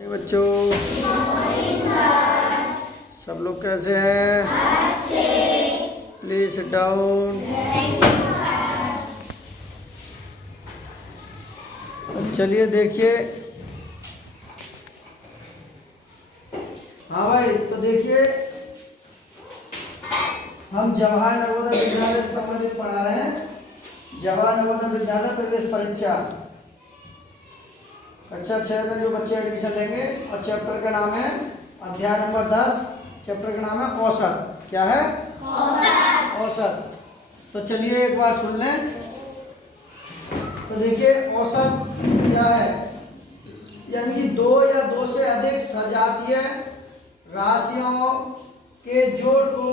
बच्चों, सब लोग कैसे हैं? Please sit down. चलिए देखिए। हाँ भाई, तो देखिए हम जवाहर नवोदय विद्यालय से संबंधित पढ़ा रहे हैं। जवाहर नवोदय विद्यालय प्रवेश परीक्षा कक्षा 6 में जो बच्चे एडमिशन लेंगे, और चैप्टर का नाम है अध्याय नंबर 10। चैप्टर का नाम है औसत। क्या है? औसत। औसत। तो चलिए एक बार सुन लें। तो देखिए औसत क्या है, यानी कि दो या दो से अधिक सजातीय राशियों के जोड़ को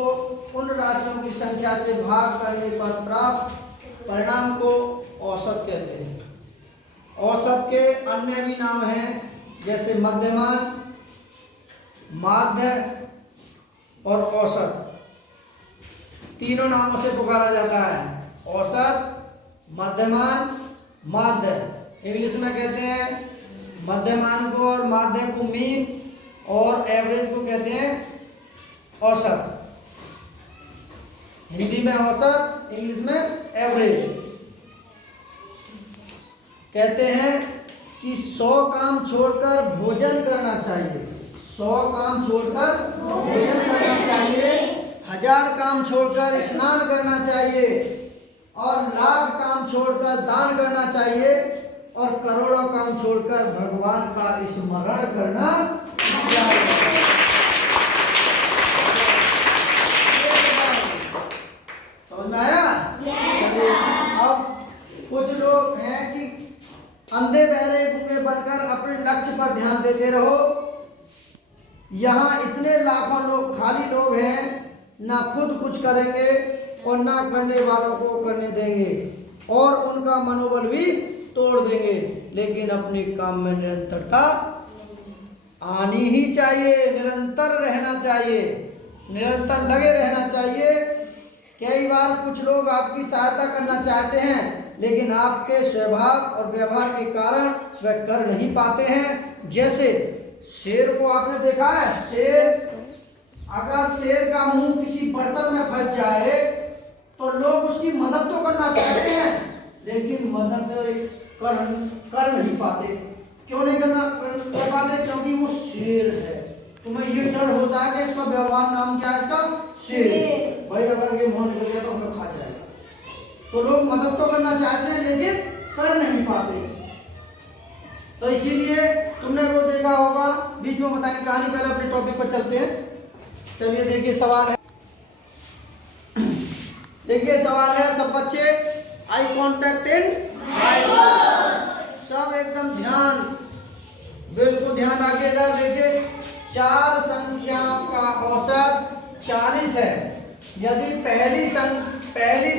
उन राशियों की संख्या से भाग करने पर प्राप्त परिणाम को औसत कहते हैं। औसत के अन्य भी नाम हैं, जैसे मध्यमान, माध्य और औसत। तीनों नामों से पुकारा जाता है। औसत, मध्यमान, माध्य। इंग्लिश में कहते हैं मध्यमान को और माध्य को मीन, और एवरेज को कहते हैं औसत। हिंदी में औसत, इंग्लिश में एवरेज। कहते हैं कि 100 काम छोड़कर भोजन करना चाहिए। 100 काम छोड़कर भोजन करना चाहिए, 1000 काम छोड़कर स्नान करना चाहिए, और लाख काम छोड़कर दान करना चाहिए, और करोड़ों काम छोड़कर भगवान का स्मरण करना चाहिए। समझ में आया? अब कुछ लोग हैं कि अंधे बहरे गूंगे बनकर अपने लक्ष्य पर ध्यान देते रहो। यहाँ इतने लाखों लोग खाली लोग हैं, ना खुद कुछ करेंगे और ना करने वालों को करने देंगे, और उनका मनोबल भी तोड़ देंगे। लेकिन अपने काम में निरंतरता आनी ही चाहिए, निरंतर रहना चाहिए, निरंतर लगे रहना चाहिए। कई बार कुछ लोग आपकी सहायता करना चाहते हैं, लेकिन आपके स्वभाव और व्यवहार के कारण वह कर नहीं पाते हैं। जैसे शेर को आपने देखा है, अगर शेर का मुंह किसी बर्तन में फंस जाए तो लोग उसकी मदद तो करना चाहते हैं, लेकिन मदद कर नहीं पाते। क्यों नहीं कर पाते? क्योंकि वो शेर है। तुम्हें ये डर होता है कि इसका व्यवहार नाम क्या है, इसका शेर। भाई अगर ये मुंह निकल गया तो हमें खा जाएगा। तो लोग मदद तो करना चाहते हैं, लेकिन कर नहीं पाते। तो इसीलिए तुमने वो देखा होगा, बीच में बताएंगे कहानी, पहले अपने टॉपिक पर चलते हैं। चलिए देखिए सवाल है। देखिए सवाल है, सब बच्चे आई कांटेक्ट इन, सब एकदम ध्यान, बिल्कुल ध्यान रखिए। इधर देखिए, 4 संख्याओं का औसत 40 है। यदि पहली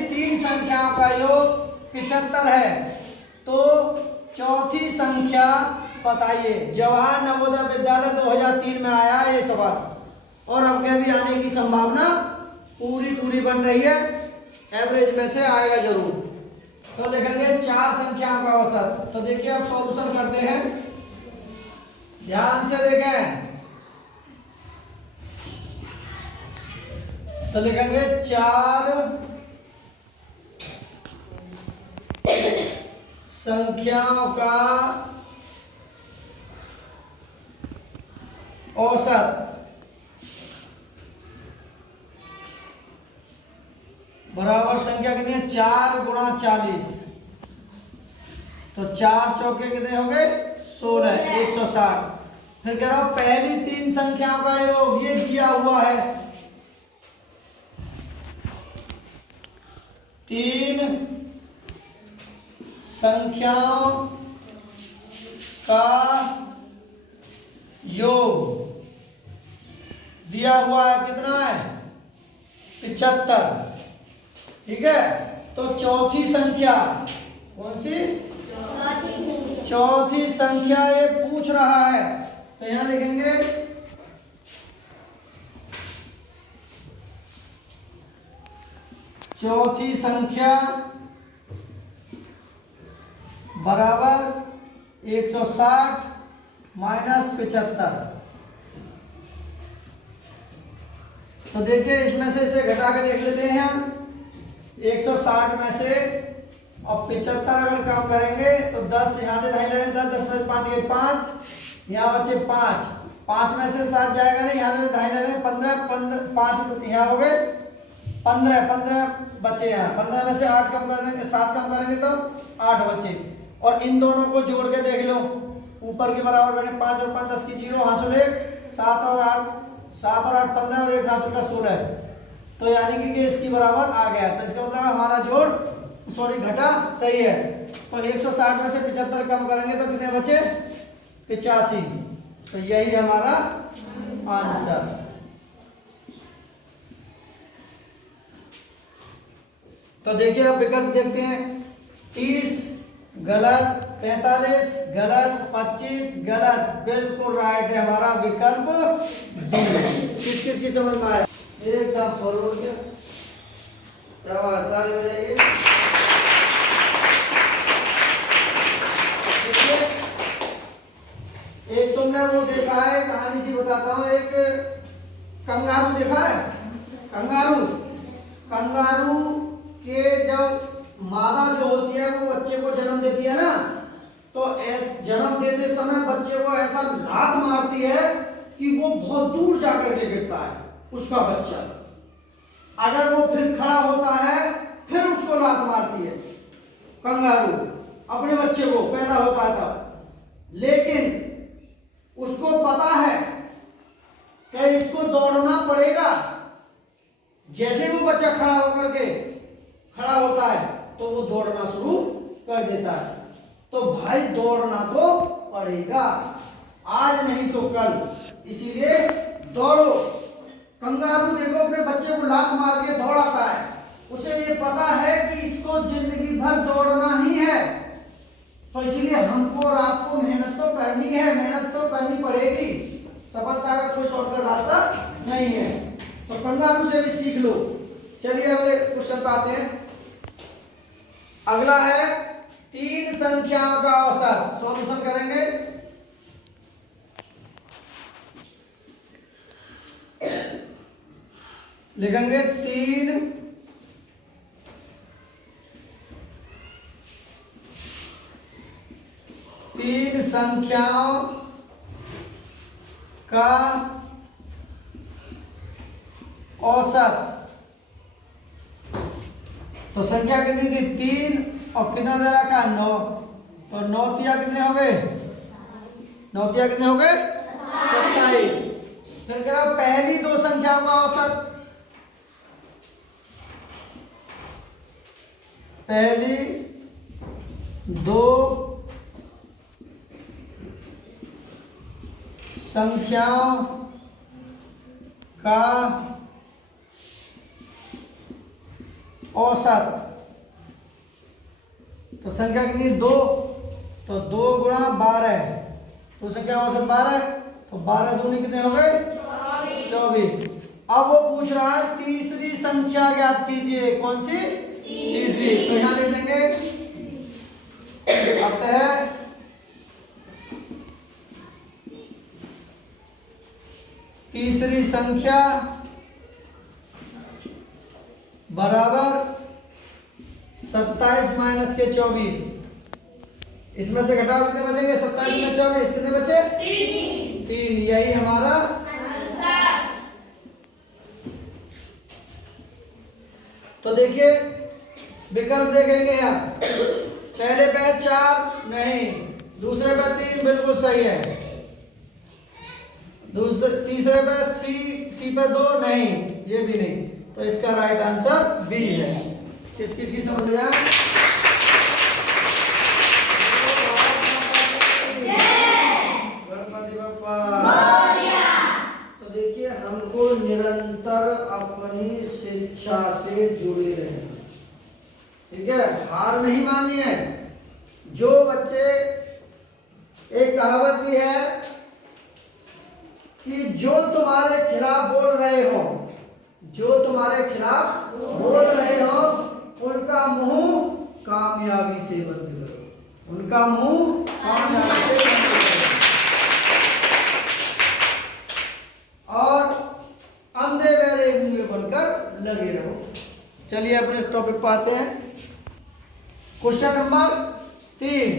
3 संख्याओं का योग 75 है, तो चौथी संख्या बताइए। जवाहर नवोदय विद्यालय 2003 में आया है ये सवाल, और अब के भी आने की संभावना पूरी बन रही है। एवरेज में से आएगा जरूर। तो लिखेंगे 4 संख्याओं का औसत। तो देखिए अब सॉल्यूशन करते हैं, ध्यान से देखें। तो लिखेंगे 4 संख्याओं का औसत बराबर संख्या कितनी है? 4 गुणा 40। तो 4 चौके कितने हो गए? 16, 160। फिर कह रहा हूं पहली 3 संख्याओं का योग ये दिया हुआ है, 3 संख्याओं का योग दिया हुआ है, कितना है? 75। ठीक है। तो चौथी संख्या कौन सी? चौथी संख्या ये पूछ रहा है, तो यहां लिखेंगे चौथी संख्या बराबर 160 -75। तो देखिए इसमें से इसे घटा के देख लेते हैं हम। 160 में से और 75 अगर कम करेंगे तो 10 यहाँ से ढाई लगेंगे, 10 में 5 के 5, यहाँ बचे 5, 5 में से 7 जाएगा नहीं, यहाँ से ढाई लगेंगे 15, 5 यहाँ हो गए 15 बचे यहाँ, 15 में से 8 कम कर देंगे, 7 कम करेंगे तो 8 बचे। और इन दोनों को जोड़ के देख लो, ऊपर के बराबर बने 5 और 5 10 की 0, हासिल 1, 7 और 8 15 और 1 हासिल का 16। तो यानी कि इसकी बराबर आ गया। तो इसका मतलब हमारा जोड़ घटा सही है। तो 160 में से 75 कम करेंगे तो कितने बचे? 85। तो यही हमारा आंसर। तो देखिए अब विकल्प देखते हैं। 30 गलत, 45 गलत, 25 गलत। बिल्कुल राइट है हमारा विकल्प डी। किस किस की समझ में आया? एकदम फॉरवर्ड किया, शाबाश, ताली बजाइए। एक तुमने वो देखा है, कहानी सी बताता हूँ। एक कंगारू देखा है? कंगारू के जब मादा जो होती है वो बच्चे को जन्म देती है ना, तो जन्म देते समय बच्चे को ऐसा लात मारती है कि वो बहुत दूर जाकर के गिरता है उसका बच्चा। अगर वो फिर खड़ा होता है फिर उसको लात मारती है कंगारू अपने बच्चे को, पैदा होता था। लेकिन उसको पता है कि इसको दौड़ना पड़ेगा। जैसे वो बच्चा खड़ा होता है तो वो दौड़ना शुरू कर देता है। तो भाई दौड़ना तो पड़ेगा, आज नहीं तो कल, इसीलिए दौड़ो। कंगारू देखो अपने बच्चे को लात मार के दौड़ाता है, उसे ये पता है कि इसको जिंदगी भर दौड़ना ही है। तो इसलिए हमको और आपको मेहनत तो करनी है, मेहनत तो करनी पड़ेगी। सफलता का कोई शॉर्टकट रास्ता नहीं है। तो कंगारू से भी सीख लो। चलिए अगले क्वेश्चन पे आते हैं। अगला है 3 संख्याओं का औसत। सॉल्यूशन करेंगे। लिखेंगे 3 संख्याओं का औसत। तो संख्या कितनी थी? 3 और कितना दे रखा? 9। तो 9 तिया कितने हो गए? 9 तिया कितने हो गए? 27। फिर कह रहा पहली 2 संख्याओं का औसत। पहली 2 संख्याओं का औसत। तो संख्या कितनी? 2। तो 2 गुणा 12। तो संख्या औसत 12। तो 12 दूनी कितने हो गए? 24। अब वो पूछ रहा है तीसरी संख्या ज्ञात कीजिए। कौन सी? तीसरी। तो यहां लिख देंगे अतः तीसरी संख्या बराबर 27 माइनस के 24। इसमें से घटाओ कितने बचेंगे? 27 में 24 कितने बचे? 3। यही हमारा आंसर। तो देखिए विकल्प देखेंगे हम। पहले पे 4 नहीं, दूसरे पे 3 बिल्कुल सही है, तीसरे पे सी पे 2 नहीं, ये भी नहीं। तो इसका राइट आंसर बी है। किस किस की समझ में आया? गणपति बप्पा। तो देखिए हमको निरंतर अपनी शिक्षा से जुड़े रहना, ठीक है, हार नहीं माननी है। जो बच्चे, एक कहावत भी है कि जो तुम्हारे खिलाफ बोल रहे हो, जो तुम्हारे खिलाफ बोल रहे हो, उनका मुंह कामयाबी से बंद करो, उनका मुंह कामयाबी से बंद करो। लगे रहो। चलिए अपने टॉपिक पर आते हैं। क्वेश्चन नंबर 3,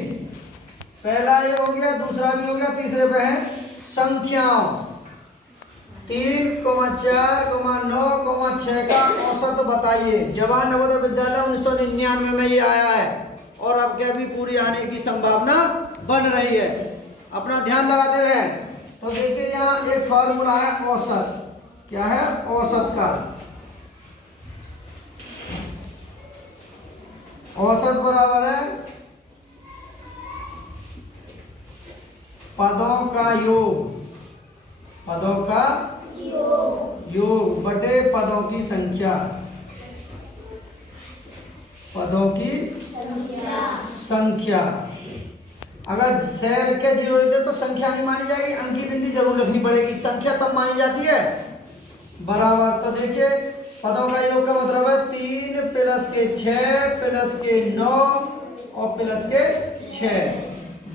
पहला ये हो गया, दूसरा भी हो गया, तीसरे पे है संख्याओं। 3, 4, 9, 6 का औसत बताइए। जवाहर नवोदय विद्यालय 1999 में ये आया है और अब क्या भी पूरी आने की संभावना बन रही है। अपना ध्यान लगाते रहे। तो देखिए यहाँ एक फॉर्मूला है औसत। क्या है? औसत का। औसत बराबर है पदों का योग, पदों का योग बटे पदों की संख्या, पदों की संख्या। अगर शहर के जीरो लेते तो संख्या नहीं मानी जाएगी, अंकी बिंदी जरूर रखनी पड़ेगी, संख्या तब मानी जाती है। बराबर। तो देखिए पदों का योग का मतलब है 3 + के 6 + के 9 और प्लस के 6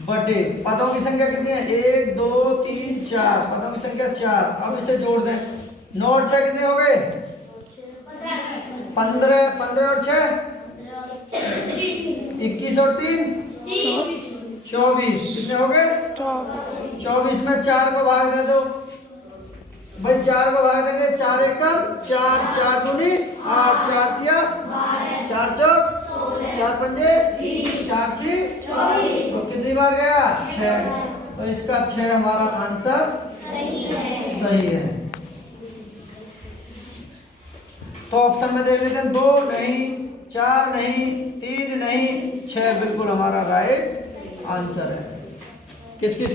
बटे पदों की संख्या कितनी है? 1 2 3 4, पदों की संख्या 4। अब इसे जोड़ दें। 9 और 6 कितने हो गए? 15, 15 और 6 21 और 3 24। कितने हो गए? 24 में 4 को भाग दे दो भाई, 4 को भाग देंगे, 4 1 का 4, 4 दूनी 8, 4 तिया 4 चौक 4 पंजे 4 6, तो कितनी बार गया? 6। तो इसका 6 हमारा आंसर सही है। तो ऑप्शन में देख लेते हैं, 2 नहीं, 4 नहीं, 3 नहीं, 6 बिल्कुल हमारा राइट आंसर है। किस किस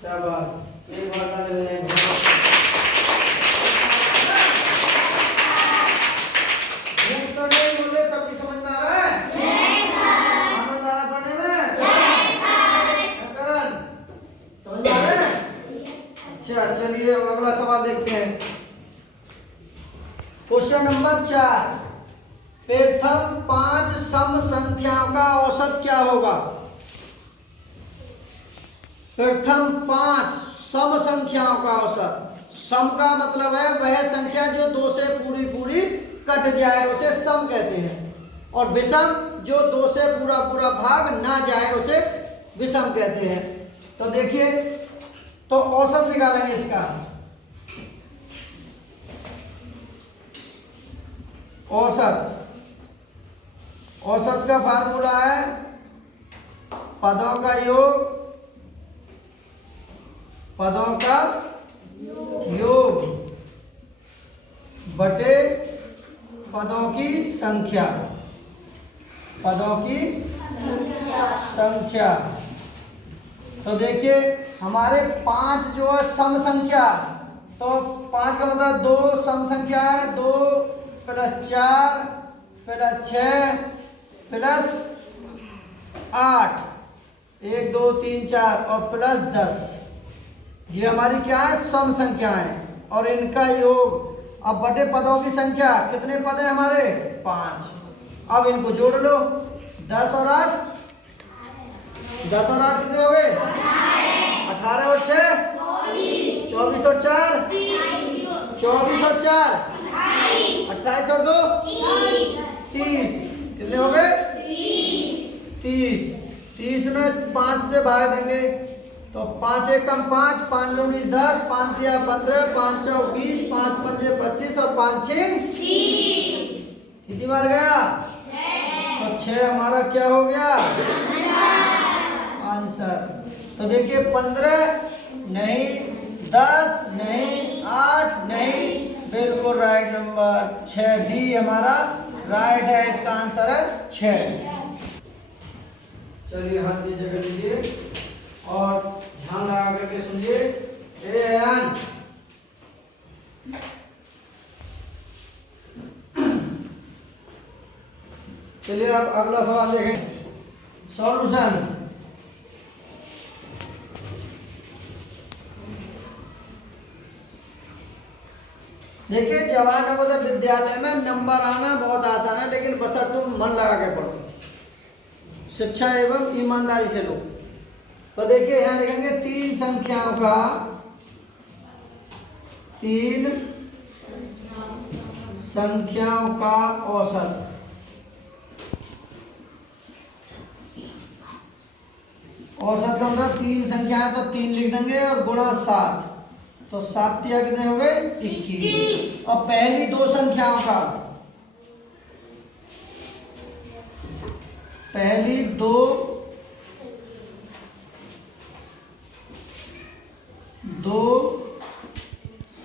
क्या बात? एक बार तो नहीं बोले, सबकी समझ में आ रहा है? आनंद आ रहा पढ़ने में? करण समझ में आ रहा है? अच्छा चलिए अगला सवाल देखते हैं। क्वेश्चन नंबर 4, प्रथम 5 सम संख्याओं का औसत क्या होगा? प्रथम 5 सम संख्याओं का औसत। सम का मतलब है वह संख्या जो 2 से पूरी पूरी कट जाए उसे सम कहते हैं, और विषम जो 2 से पूरा पूरा भाग ना जाए उसे विषम कहते हैं। तो देखिए, तो औसत निकालेंगे इसका। औसत, औसत का फार्मूला है पदों का योग, पदों का योग बटे पदों की संख्या, पदों की संख्या। तो देखिए हमारे 5 जो है सम संख्या, तो 5 का मतलब 2 सम संख्या है, 2 + 4 + 6 + 8, 1 2 3 4 और +10, ये हमारी क्या है? सम संख्या है, और इनका योग। अब बटे पदों की संख्या, कितने पद है हमारे? 5। अब इनको जोड़ लो, 10 और 8, 10 और 8 कितने हो गए? 18 और 6 24 और 4 24 और 4 28 और 2 30, कितने हो गए? 30। 30 में 5 से भाग देंगे तो 5 1 कम 5, 5 दूनी 10, 5 तिया 15, 5 चौक 20, 5 पंजे 25 और 5 6 कितनी बार गया? तो 6 हमारा क्या हो गया? आंसर। तो देखिए 15 नहीं, 10 नहीं, 8 नहीं, बिल्कुल राइट नंबर 6, डी हमारा राइट है। इसका आंसर है 6। चलिए हाथ नीचे कर लीजिए और ध्यान लगा करके सुनिए। चलिए अब अगला सवाल देखें। सॉल्यूशन। देखिए जवाहर नवोदय विद्यालय में नंबर आना बहुत आसान है, लेकिन बशर्ते तुम मन लगा के पढ़ो, शिक्षा एवं ईमानदारी से लो। तो देखिए यहाँ लिखेंगे 3 संख्याओं का 3 संख्याओं का औसत। औसत का मतलब 3 संख्याएं तो 3 लिख देंगे और गुणा 7, तो 7 या कितने हो गए 21। और पहली 2 संख्याओं का, पहली 2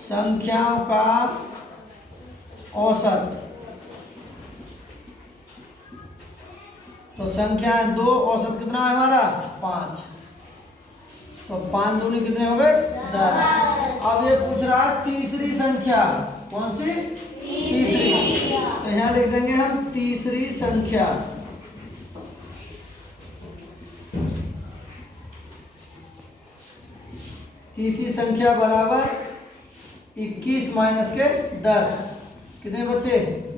संख्याओं का औसत। तो संख्या 2 औसत कितना है हमारा 5, तो 5 दूनी कितने हो गए 10। अब ये पूछ रहा है तीसरी संख्या, कौन सी तीसरी, तो यहाँ लिख देंगे हम तीसरी संख्या। तीसरी संख्या बराबर 21 माइनस के 10, कितने बचे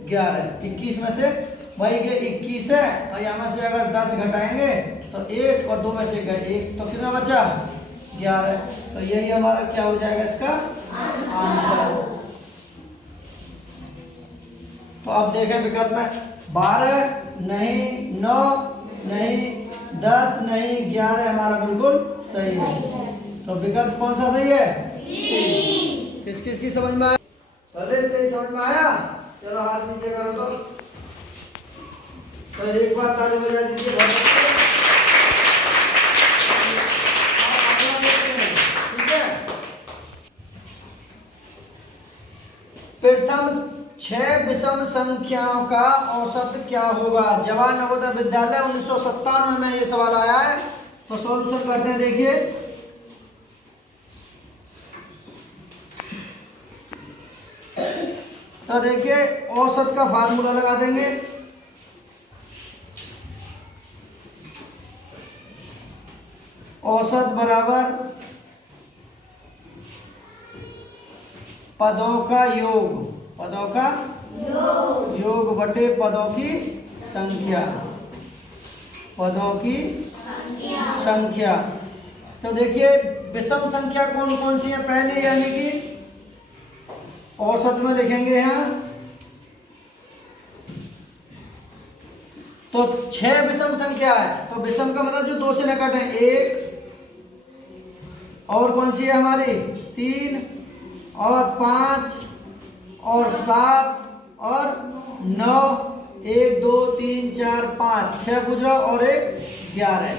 11। 21 में से भाई ये 21 है और यहाँ में से अगर 10 घटाएंगे तो 1 और 2 में से गए 1, तो कितना बचा 11। तो यही हमारा क्या हो जाएगा इसका आंसर। तो अब देखें विकल्प में 12 नहीं, 9 नहीं, 10 नहीं, 11 हमारा बिल्कुल सही है। तो विकल्प कौन सा सही है सी। किस किस की समझ में आया, चले समझ में आया, चलो हाथ नीचे करो। तो एक बार ताली बजा दीजिए। ठीक है, प्रथम 6 विषम संख्याओं का औसत क्या होगा। जवाहर नवोदय विद्यालय 1997 में ये सवाल आया है। तो सॉल्यूशन करते हैं, देखिए तो देखिए औसत का फार्मूला लगा देंगे। औसत बराबर पदों का योग, पदों का योग बटे पदों की संख्या, पदों की संख्या। तो देखिए विषम संख्या कौन कौन सी है, पहले यानी कि औसत में लिखेंगे यहाँ। तो 6 विषम संख्या है, तो विषम का मतलब जो 2 से निकट है, 1 और कौन सी है हमारी 3 और 5 और 7 और 9, 1 2 3 4 5 6 पूछ रहा और 1 11।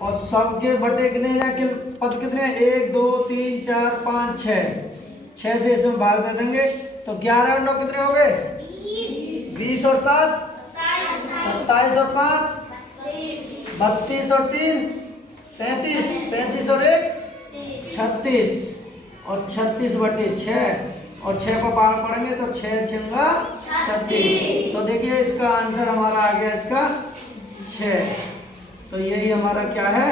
और सबके बटे कितने जाके पद कितने हैं 1 2 3 4 5 6 से इसमें भाग दे देंगे। तो 11 और 9 कितने हो गए 20 और 7 27 और 5 32 और 3 35 35 और 1 36 और 36 बटे 6 और 6 पर भाग पड़ेंगे तो 6 छंगा 36। तो देखिए इसका आंसर हमारा आ गया इसका 6। तो यही हमारा क्या है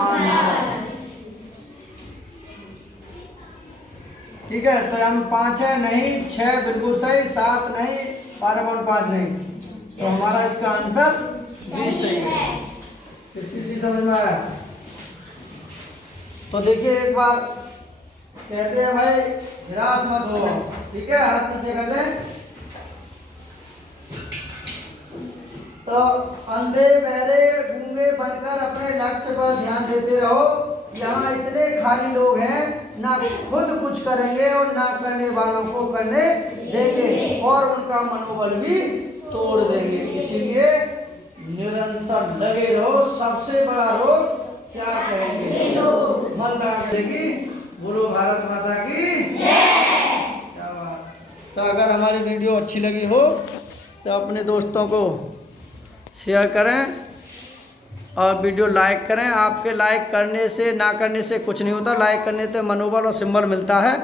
आंसर। ठीक है, तो हम 5 है नहीं, 6 बिल्कुल सही, 7 नहीं, 12.5 नहीं, तो हमारा इसका आंसर भी सही है। किसी समझ में आया। तो देखिए एक बार कहते हैं भाई निराश मत हो, ठीक है, हाथ नीचे कर ले। तो अंधे बहरे गूंगे बनकर अपने लक्ष्य पर ध्यान देते रहो। यहाँ इतने खाली लोग हैं, ना खुद कुछ करेंगे और ना करने वालों को करने देंगे और उनका मनोबल भी तोड़ देंगे। इसीलिए निरंतर लगे रहो। सबसे बड़ा रोग क्या कहेंगे, मन लगा करेगी। बोलो भारत माता की जय। तो अगर हमारी वीडियो अच्छी लगी हो तो अपने दोस्तों को शेयर करें और वीडियो लाइक करें। आपके लाइक करने से ना करने से कुछ नहीं होता, लाइक करने से मनोबल और सिंबल मिलता है।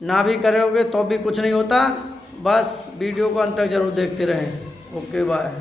ना भी करोगे तो भी कुछ नहीं होता। बस वीडियो को अंत तक जरूर देखते रहें। Okay bye.